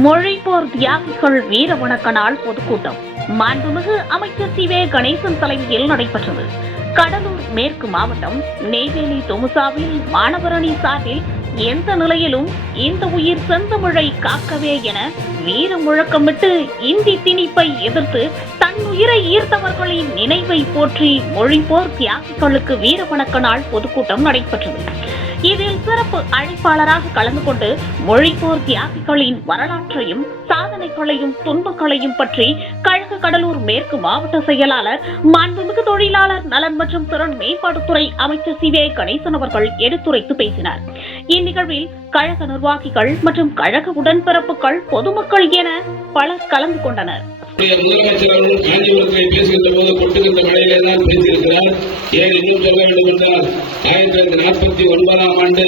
மொழிப்போர் தியாகிகள் வீர வணக்க நாள் பொதுக்கூட்டம் மாண்புமிகு அமைச்சர் சி வே கணேசன் தலைமையில் நடைபெற்றது. கடலூர் மேற்கு மாவட்டம் நெய்வேலி தொமுசாவில் மாணவரணி சார்பில் எந்த நிலையிலும் இந்த உயிர் செந்தமிழை காக்கவே என வீர முழக்கமிட்டு இந்தி திணிப்பை எதிர்த்து தன் உயிரை ஈர்த்தவர்களின் நினைவை போற்றி மொழிப்போர் தியாகிகளுக்கு வீர வணக்க நாள் பொதுக்கூட்டம் நடைபெற்றது. இதில் சிறப்பு அழைப்பாளராக கலந்து கொண்டு மொழிப்போர் தியாகிகளின் வரலாற்றையும் சாதனைகளையும் துன்பங்களையும் பற்றி கழக கடலூர் மேற்கு மாவட்ட செயலாளர் மாண்புமிகு தொழிலாளர் நலன் மற்றும் திறன் மேம்பாட்டுத்துறை அமைச்சர் சி வே கணேசன் அவர்கள் எடுத்துரைத்து பேசினார். இந்நிகழ்வில் கழக நிர்வாகிகள் மற்றும் கழக உடன்பிறப்புகள் பொதுமக்கள் என பலர் கலந்து கொண்டனர். முதலமைச்சர் அவர்கள் காஞ்சிபுரத்தில் பேசுகின்ற போது கொட்டுகின்ற மழையிலே தான் பேசியிருக்கிறார். ஏன் இன்னும் சொல்ல வேண்டும் என்றால் 1949ஆம் ஆண்டு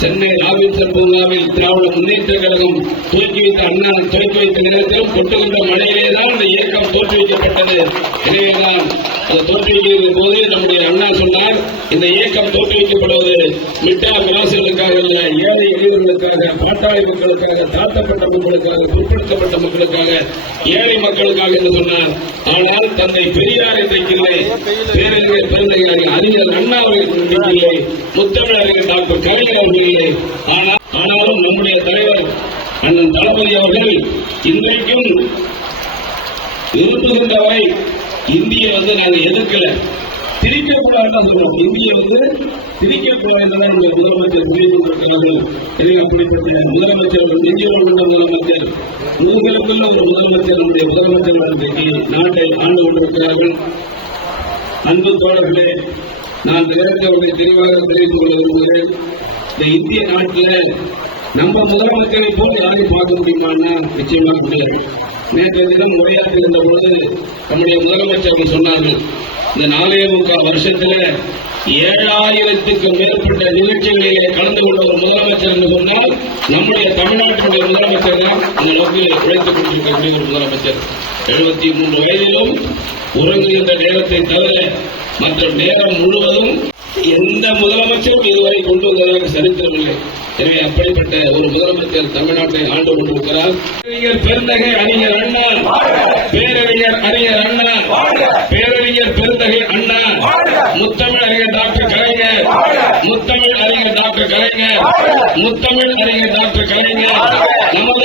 சென்னை ராபின்சன் பூங்காவில் திராவிட முன்னேற்ற கழகம் துவக்கி வைத்த நேரத்திலும் கொட்டுகின்ற மழையிலே தான் இந்த இயக்கம் தோற்றுவிக்கப்பட்டது. எனவேதான் அது தோற்றுவிக்கிற போது நம்முடைய அண்ணா சொன்னார், இந்த இயக்கம் தோற்றுவிக்கப்படுவது மிட்டா விலாசுகளுக்காக அல்ல, ஏழை எளியவர்களுக்காக, பாட்டாளி மக்களுக்காக, தாழ்த்தப்பட்ட மக்களுக்காக, பிற்படுத்தப்பட்ட மக்களுக்காக, ஏழை மக்களுக்காக என்று சொன்னார். ஆனால் தந்தை பெரியார் இன்றைக்கில்லை, பேரறிஞர் பெருந்தகையார் அறிஞர் அண்ணா அவர்கள் இன்றைக்கில்லை, முத்தமிழறிஞர் டாக்டர் கலைஞர் அவர்கள் இல்லை. ஆனாலும் நம்முடைய தலைவர் அண்ணன் தளபதி அவர்கள் இன்றைக்கும் விரும்புகின்ற வரை இந்தியை நாங்கள் எதிர்க்கல, திரிக்கக்கூடாதுன்னு சொல்றோம். இந்தியை திரிக்கக்கூடாது முதலமைச்சர் முடிவு கொடுக்கிறார்கள். அப்படிப்பட்ட முதலமைச்சர் நெஞ்சில் உள்ள முதலமைச்சர், நூறுகளுக்குள்ள ஒரு முதலமைச்சர், நம்முடைய முதலமைச்சர் நாட்டை ஆண்டு கொண்டிருக்கிறார்கள். அன்பு தோழர்களே, நான் அவர்களை தெளிவாக தெரிவித்துக் கொள்ள விரும்புகிறேன். இந்த இந்திய நாட்டில் நம்ம முதலமைச்சரை போல் யாரையும் பார்க்க முடியுமான்னா நிச்சயமாக முடியாது. நேற்றைய தினம் உரையாற்றிருந்த பொழுது நம்முடைய முதலமைச்சர்கள் சொன்னார்கள், இந்த 4.25 வருஷத்துல 7000க்கும் மேற்பட்ட நிகழ்ச்சிகளிலே கலந்து கொண்ட ஒரு முதலமைச்சர் என்று சொன்னால் நம்முடைய தமிழ்நாட்டினுடைய முதலமைச்சர் தான் இந்த அளவுக்கு உழைத்துக் கொண்டிருக்கக்கூடிய ஒரு முதலமைச்சர். 73 வயதிலும் உறங்குகின்ற நேரத்தை தவிர மற்ற நேரம் முழுவதும் எந்த முதலமைச்சரும் இதுவரை கொண்டு வந்ததாக சரித்திரமில்லை. எனவே அப்படிப்பட்ட ஒரு முதலமைச்சர் தமிழ்நாட்டை ஆண்டு கொண்டிருக்கிறார். பேரறிஞர் பெருந்தகை அறிஞர் அண்ணா, பேரறிஞர் அறிஞர் அண்ணா, பேரறிஞர் பெருந்தகை அண்ணா, முத்தமிழ் அறிஞர் டாக்டர் கலைஞர், முத்தமிழ் அறிஞர் டாக்டர் கலைஞர், முத்தமிழ் அறிஞர் டாக்டர் கலைஞர், நமது